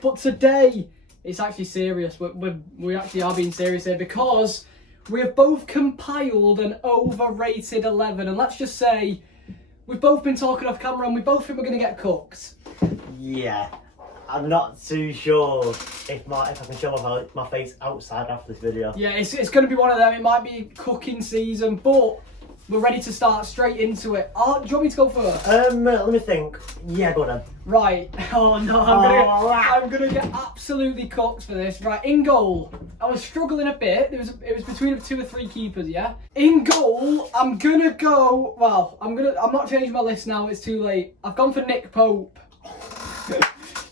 but today it's actually serious. We actually are being serious here because we have both compiled an overrated 11, and let's just say we've both been talking off camera and we both think we're going to get cooked. Yeah. I'm not too sure if I can show my face outside after this video. Yeah, it's going to be one of them. It might be cooking season, but we're ready to start straight into it. Do you want me to go first? Let me think. Yeah, go on then. Right. Oh no, I'm gonna get absolutely cooked for this. Right, in goal, I was struggling a bit. It was between 2 or 3 keepers. Yeah. In goal, I'm gonna go. Well, I'm not changing my list now. It's too late. I've gone for Nick Pope.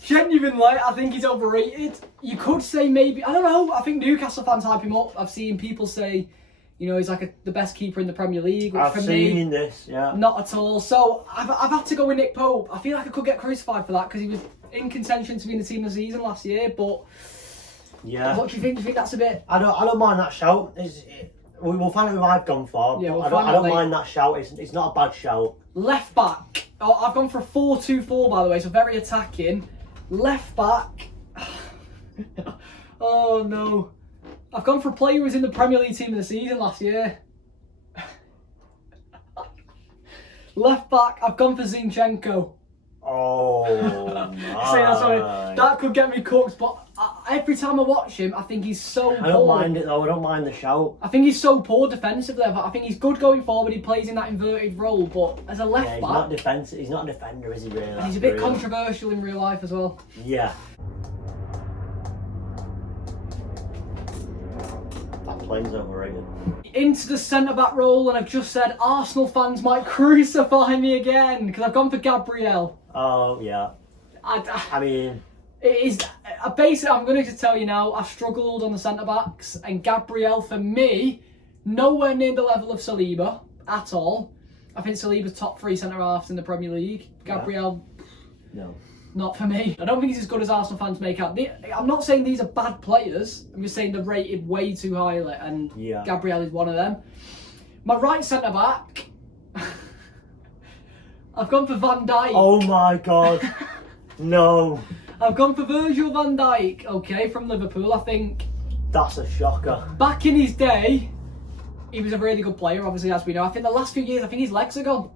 Genuinely, I think he's overrated. You could say maybe, I don't know, I think Newcastle fans hype him up. I've seen people say, you know, he's like the best keeper in the Premier League. Which I've seen this, yeah. Not at all. So I've had to go with Nick Pope. I feel like I could get crucified for that because he was in contention to be in the team of the season last year. But yeah, what do you think? Do you think that's a bit? I don't mind that shout. We'll find out who I've gone for. Yeah, I don't mind that shout. It's not a bad shout. Left back. Oh, I've gone for a 4-2-4 by the way, so very attacking. Left back. Oh no. I've gone for a player who was in the Premier League team of the season last year. Left back, I've gone for Zinchenko. Oh my. That could get me cooked, but every time I watch him, I think he's so poor. I don't mind it though, I don't mind the shout. I think he's so poor defensively. I think he's good going forward, he plays in that inverted role, but as a left back... He's not a defender, is he really? And he's a bit controversial in real life as well. Yeah. That plane's overrated. Into the centre-back role, and I've just said Arsenal fans might crucify me again, because I've gone for Gabriel. Oh, yeah. I mean... It is basically. I'm going to tell you now. I struggled on the centre backs, and Gabriel for me, nowhere near the level of Saliba at all. I think Saliba's top 3 centre halves in the Premier League. Gabriel, no, not for me. I don't think he's as good as Arsenal fans make out. I'm not saying these are bad players. I'm just saying they're rated way too highly, and Gabriel is one of them. My right centre back, I've gone for Van Dijk. Oh my god, no. I've gone for Virgil van Dijk, okay, from Liverpool. I think that's a shocker. Back in his day, he was a really good player, obviously, as we know. I think the last few years, I think his legs are gone.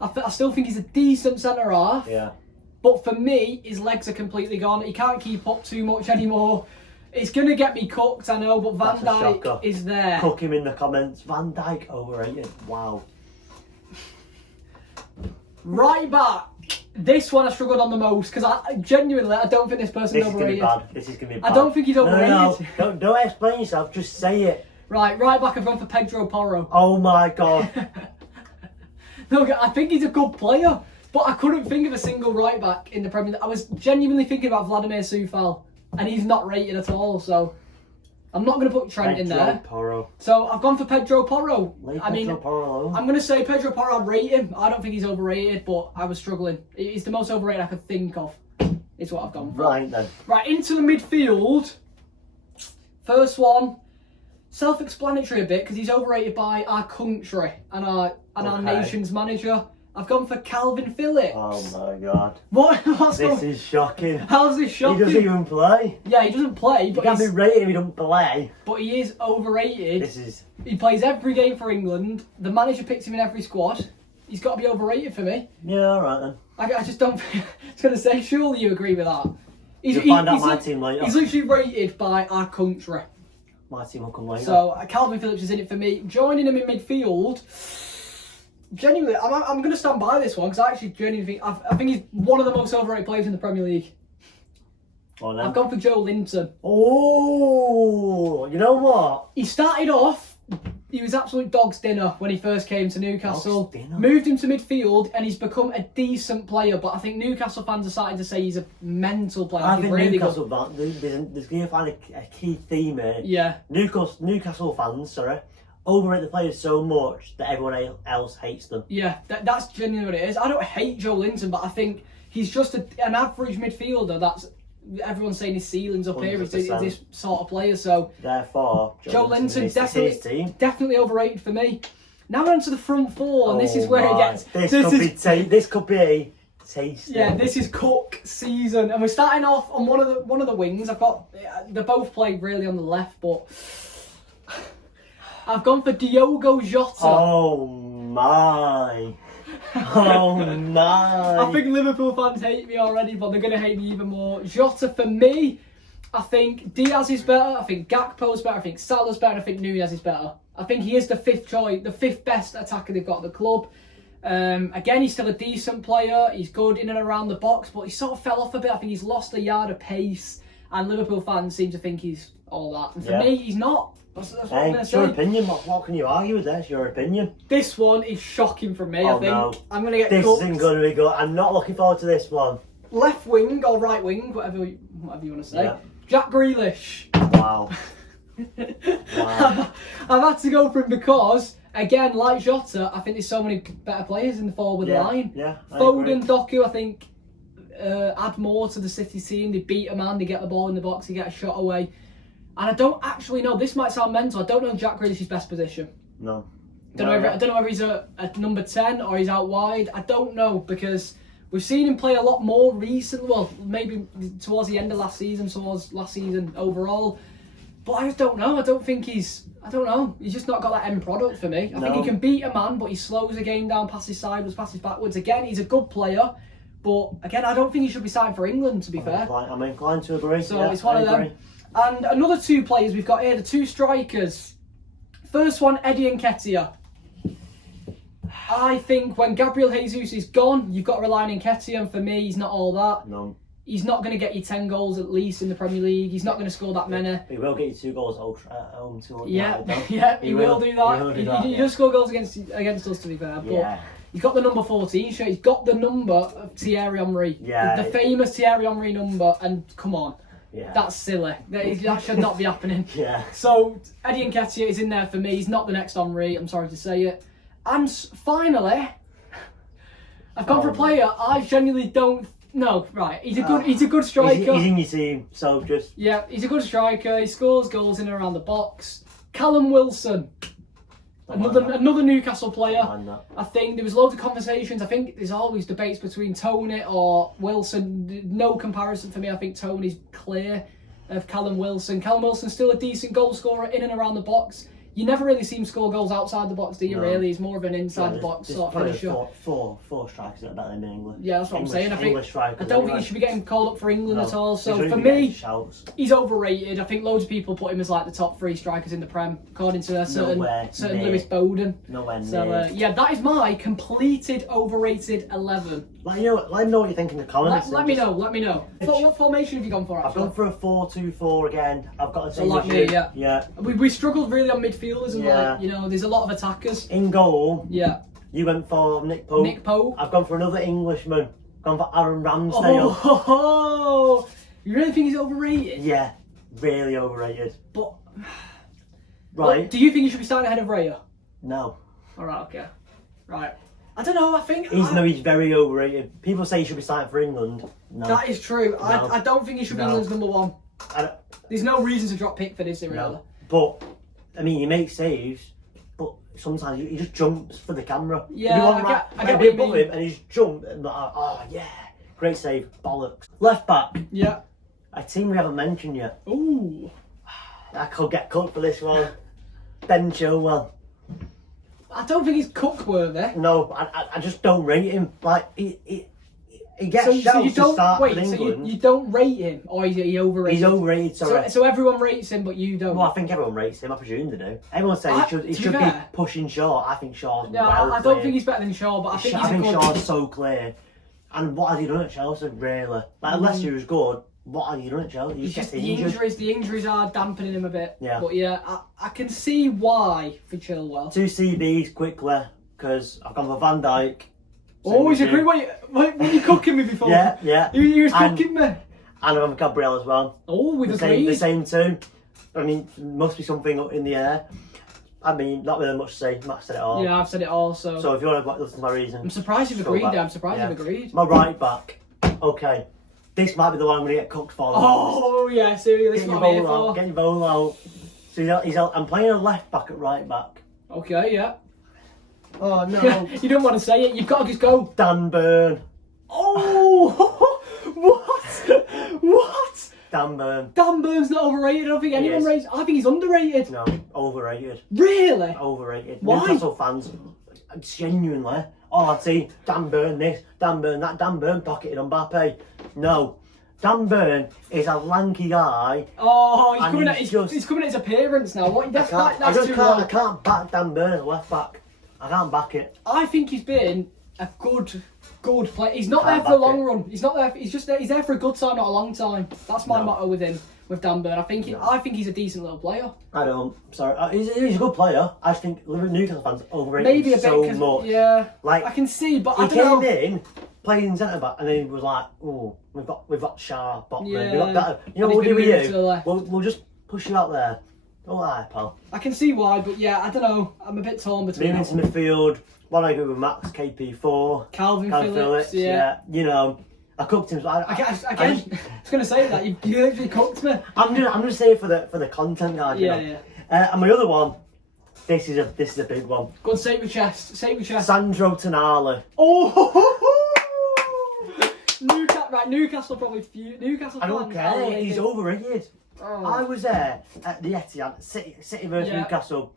I still think he's a decent centre half. Yeah. But for me, his legs are completely gone. He can't keep up too much anymore. It's going to get me cooked, I know, but Van Dijk is there. Cook him in the comments. Van Dijk overrated. Wow. Right back. This one I struggled on the most because I genuinely don't think this person's overrated. This is going to be bad. I don't think he's overrated. No. Don't explain yourself, just say it. Right back I've gone for Pedro Porro. Oh my god. No, I think he's a good player, but I couldn't think of a single right back in the Premier League. I was genuinely thinking about Vladimir Coufal, and he's not rated at all, so I'm not going to put Trent in there. Porro. So I've gone for Pedro Porro. Porro. I'm going to say Pedro Porro, I'd rate him. I don't think he's overrated, but I was struggling. He's the most overrated I could think of, is what I've gone for. Right then. Right, into the midfield. First one, self-explanatory a bit, because he's overrated by our country and our nation's manager. I've gone for Calvin Phillips. Oh my god. This is shocking. How's this shocking? He doesn't even play. Yeah, he doesn't play. But he can't be rated if he doesn't play. But he is overrated. He plays every game for England. The manager picks him in every squad. He's got to be overrated for me. Yeah, alright then. I just don't... I was going to say, surely you agree with that. You'll find out my team later. He's literally rated by our country. My team will come later. So, Calvin Phillips is in it for me. Joining him in midfield... Genuinely, I'm going to stand by this one because I actually genuinely think I think he's one of the most overrated players in the Premier League. I've gone for Joe Linton. Oh, you know what? He started off, he was absolute dog's dinner when he first came to Newcastle. Moved him to midfield and he's become a decent player, but I think Newcastle fans are starting to say he's a mental player. I think really Newcastle fans, there's going to find a key theme here. Yeah. Newcastle fans, overrate the players so much that everyone else hates them. Yeah, that's genuinely what it is. I don't hate Joe Linton, but I think he's just an average midfielder that's everyone's saying his ceiling's up 100%. Here. He's this sort of player, so therefore Joe Linton definitely overrated for me. Now we're on to the front four, and this is where it gets. This could be tasty. Yeah, this is Cook season, and we're starting off on one of the wings. They both play really on the left, but I've gone for Diogo Jota. Oh my! Oh my! I think Liverpool fans hate me already, but they're going to hate me even more. Jota for me, I think Diaz is better. I think Gakpo's better. I think Salah's better. I think Nunez is better. I think he is the fifth choice, the fifth best attacker they've got at the club. Again, he's still a decent player. He's good in and around the box, but he sort of fell off a bit. I think he's lost a yard of pace, and Liverpool fans seem to think he's all that. And for me, he's not. That's what I'm going to It's say. your opinion. What can you argue with that? It's your opinion. This one is shocking for me, I think. No. I'm going to get This cooked. isn't going to be good. I'm not looking forward to this one. Left wing or right wing, whatever you want to say. Yeah. Jack Grealish. Wow. Wow. I've had to go for him because, again, like Jota, I think there's so many better players in the forward line. Yeah. Foden, Doku, I think, add more to the City team. They beat a man, they get the ball in the box, they get a shot away. And I don't actually know, this might sound mental, I don't know Jack Grealish's best position. No. I don't know whether he's a number 10 or he's out wide. I don't know, because we've seen him play a lot more recently. Well, maybe towards the end of last season, towards last season overall. But I just don't know. I don't know. He's just not got that end product for me. I think he can beat a man, but he slows the game down, passes sideways, passes backwards. Again, he's a good player. But again, I don't think he should be signed for England, to be fair. I'm inclined to agree. So it's one of them. And another two players we've got here, the two strikers. First one, Eddie Nketiah. I think when Gabriel Jesus is gone, you've got to rely on Nketiah, and for me, he's not all that. No. He's not going to get you 10 goals at least in the Premier League. He's not going to score that many. He will get you 2 goals at home too. Yeah, he will do that. He does score goals against us, to be fair. But he's got the number 14 shirt. He's got the number of Thierry Henry. Yeah. The famous Thierry Henry number. And come on. Yeah. That's silly. That should not be happening. Yeah. So, Eddie Nketiah is in there for me. He's not the next Henry. I'm sorry to say it. And finally, I've gone for a player I genuinely don't know. Right, he's a good striker. He's in your team, so just... Yeah, he's a good striker. He scores goals in and around the box. Callum Wilson. Another Newcastle player. I think there was loads of conversations. I think there's always debates between Tony or Wilson. No comparison for me. I think Tony's clear of Callum Wilson. Callum Wilson's still a decent goal scorer in and around the box. You never really see him score goals outside the box, do you? No. Really, he's more of an inside the box sort of finisher. Four strikers that are better than England. Yeah, that's what I'm saying. I don't think he should be getting called up for England at all. So really for me, he's overrated. I think loads of people put him as like the top 3 strikers in the Prem, according to certain Lewis Bowden. Nowhere near. So yeah, that is my completed overrated 11. Let me know what you think in the comments. Let me know. What formation have you gone for? I've gone for a 4-2-4 again. I've got a so like me, yeah. We struggled really on midfielders and there's a lot of attackers. In goal, yeah. You went for Nick Pope. I've gone for another Englishman. Gone for Aaron Ramsdale. Oh, you really think he's overrated? Yeah, really overrated. But right. Well, do you think he should be starting ahead of Raya? No. All right. Okay. Right. I don't know. I think he's very overrated. People say he should be starting for England. No. That is true. No. I don't think he should be England's number 1. There's no reason to drop Pickford, is there, really? No. But I mean, he makes saves, but sometimes he just jumps for the camera. Yeah, I get what you mean. Him and he's jumped and like, oh yeah, great save, bollocks. Left back. Yeah. A team we haven't mentioned yet. Ooh. I could get cut for this one. Ben Chilwell. I don't think he's cook worthy. No, I just don't rate him. Like he gets shouts to start for England. So you don't rate him, or is he overrated? He's overrated, sorry. So everyone rates him, but you don't. Well, I think everyone rates him. I presume they do. Everyone says he should be pushing Shaw. I think Shaw's I don't think he's better than Shaw, but I think Shaw's so clear. And what has he done at Chelsea, really? Like, unless he was good, what has he done at Chelsea? He's just injured. The injuries are dampening him a bit. Yeah. But yeah, I can see why for Chilwell. 2 CBs quickly, because I've gone for Van Dijk. Oh, he's agreed. Were you cooking me before? Yeah. You was cooking me. And I'm on Gabriel as well. Oh, we've agreed. The same two. I mean, must be something up in the air. I mean, not really much to say. Matt said it all. Yeah, I've said it all. So if you want to listen to my reason, I'm surprised you've agreed. I'm surprised you've agreed. My right back. Okay, this might be the one I'm going to get cooked for. Oh yeah, seriously, this is what I'm here for. Get your bowl out. So I'm playing a left back at right back. Okay, yeah. Oh no. You don't want to say it. You've got to just go. Dan Burn. Oh, what? What? Dan Burn. Dan Burn's not overrated. I don't think anyone is. rates. I think he's underrated. No, overrated. Really? Overrated. Why? Newcastle fans, genuinely, I'd say Dan Burn this, Dan Burn that, Dan Burn pocketed Mbappe. No. Dan Burn is a lanky guy. Oh, he's and coming, he's he's coming at his appearance now. What? That's too I long. can't back Dan Burn as a left back. I can't back it. I think he's been a good player. He's not Can't there for the back long it. run. He's not there. He's just there. He's there for a good time, not a long time. That's my No. motto with him, with Dan Burn. I think he's a decent little player. I don't. Sorry, he's a good player. I just think Newcastle fans overrated Maybe a bit so 'cause- much. yeah. Like I can see, but he I don't know. came in playing centre back, and then he was like, "Oh, we've got Sharp, Botman, Yeah. we've got that. You And know what we'll he's do with been moved to the you? left. We'll just push you out there. All right, pal. I can see why, but yeah, I don't know. I'm a bit torn between Moving that into one. midfield. One I go with Max KP4. Calvin Calvin Phillips. Phillips. Yeah. You know, I cooked him. Again, I was going to say that you literally cooked me. I'm gonna say it for the content guide. Yeah, you know. And my other one. This is a big one. Go on, say it with chest. Say it with chest. Sandro Tonali. Oh! Newcastle probably Newcastle. I don't fans are care. He's wicked. overrated. Oh. I was there at the Etihad, City versus Yeah. Newcastle.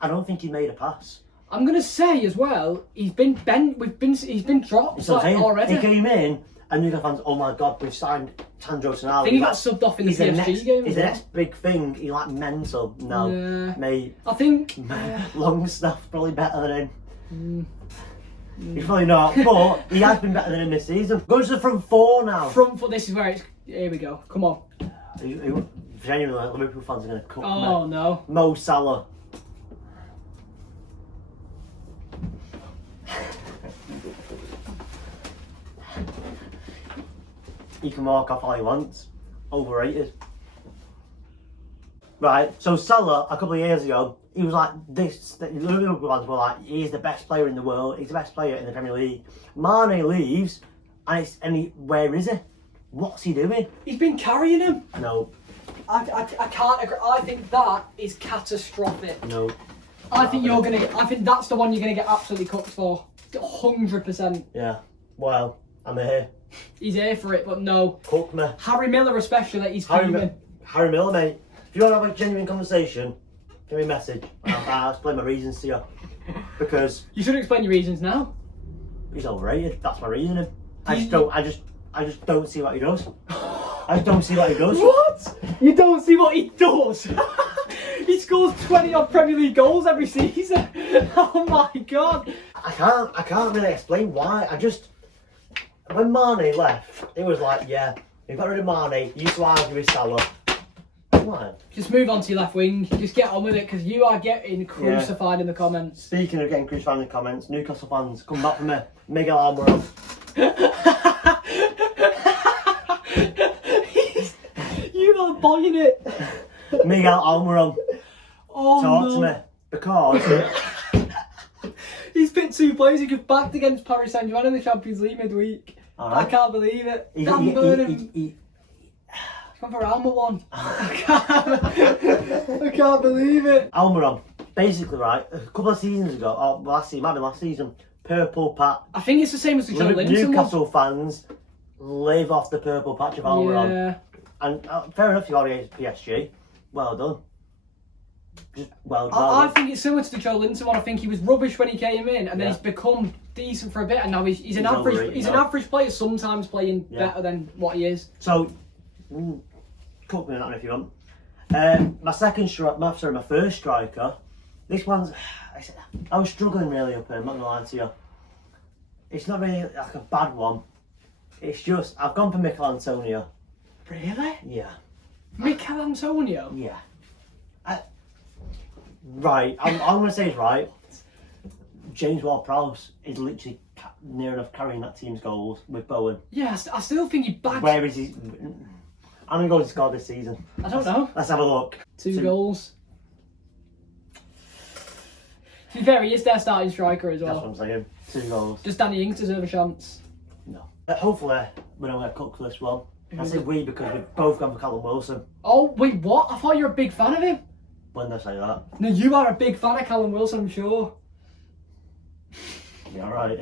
I don't think he made a pass. I'm gonna say as well, he's been bent. He's been dropped That's what I'm saying. already. He came in, and Newcastle fans, oh my god, we've signed Sandro Tonali. I think he got subbed off in the He's the PSG next, game. He's as the well. next big thing. He like mental. No, Yeah. mate. I think. Longstaff's probably better than him. Mm. He's probably not, but he has been better than him this season. Goes to the front four now. Front foot. This is where it's. Here we go. Come on. Genuinely, Liverpool fans are going to cook Oh me. no. Mo Salah. He can walk off all he wants. Overrated. Right, so Salah, a couple of years ago, he was like this. The Liverpool fans were like, he's the best player in the world. He's the best player in the Premier League. Mane leaves, and where is he? What's he doing? He's been carrying him. No, I can't agree. I think that is catastrophic. no. I think that's the one you're gonna get absolutely cooked for. 100%. Yeah, well, I'm here. He's here for it, but no. Cook me. Harry Miller especially, he's fuming. Harry Miller, mate. If you want to have a genuine conversation, give me a message. I'll explain my reasons to you. Because You should explain your reasons now. he's overrated. That's my reasoning. I You- just don't see what he does. I just don't see what he does. What? You don't see what he does? He scores 20 odd Premier League goals every season. Oh my god. I can't really explain why. When Mane left, it was like, yeah, you got rid of Mane, you used to argue with Salah. What? Just move on to your left wing. Just get on with it because you are getting crucified in the comments. Speaking of getting crucified in the comments, Newcastle fans, come back for me. Miguel Almiron. You are buying it. Miguel Almiron. Oh Talk no. to me. Because He's picked 2 players he could backed against Paris Saint-Germain in the Champions League midweek. Alright. I can't believe it. he, Dan Burnham. he, He's gone for Alma one. I can't believe it. Almiron, basically, right, a couple of seasons ago, or last season, might have been last season, purple patch. I think it's the same as the Joe Linton one. Newcastle fans live off the purple patch of Almiron. Yeah. And fair enough, you got against PSG. Well done. Just well done. I think it's similar to the Joe Linton one. I think he was rubbish when he came in, and then Yeah. he's become decent for a bit, and now he's an He's average. overrated He's an now. average player, sometimes playing Yeah. better than what he is. So, cook me on that if you want. My first striker. This one's. I was struggling really up here. I'm not gonna lie to you. It's not really like a bad one. It's just I've gone for Mikel Antonio. Really? Yeah. Mikel Antonio? Yeah. Right. I'm gonna say it's right. James Ward-Prowse is literally near enough carrying that team's goals with Bowen. Yeah, I still think he bagged. Where is he? I'm gonna go to score this season. I don't know. Let's have a look. 2 goals. To be fair, he is their starting striker as That's what well. I'm saying. 2 goals. Does Danny Ings deserve a chance? No. Hopefully, we don't get cooked for this one. I say we because we've both gone for Callum Wilson. Oh, wait, what? I thought you were a big fan of him. When did I say that? No, you are a big fan of Callum Wilson, I'm sure. Yeah, right.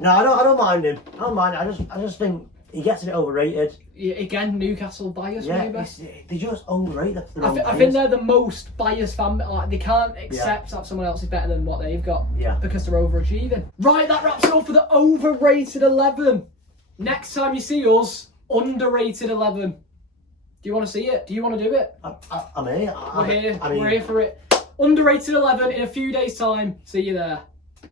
No, I don't mind him. I don't mind it. I just think he gets a bit overrated. Yeah, again, Newcastle bias, maybe. They're just unrated. I think they're the most biased fan. Like, they can't accept that someone else is better than what they've got. Yeah. Because they're overachieving. Right, that wraps it up for the overrated 11. Next time you see us, underrated 11. Do you want to see it? Do you want to do it? I'm here. We're here for it. Underrated 11 in a few days' time. See you there.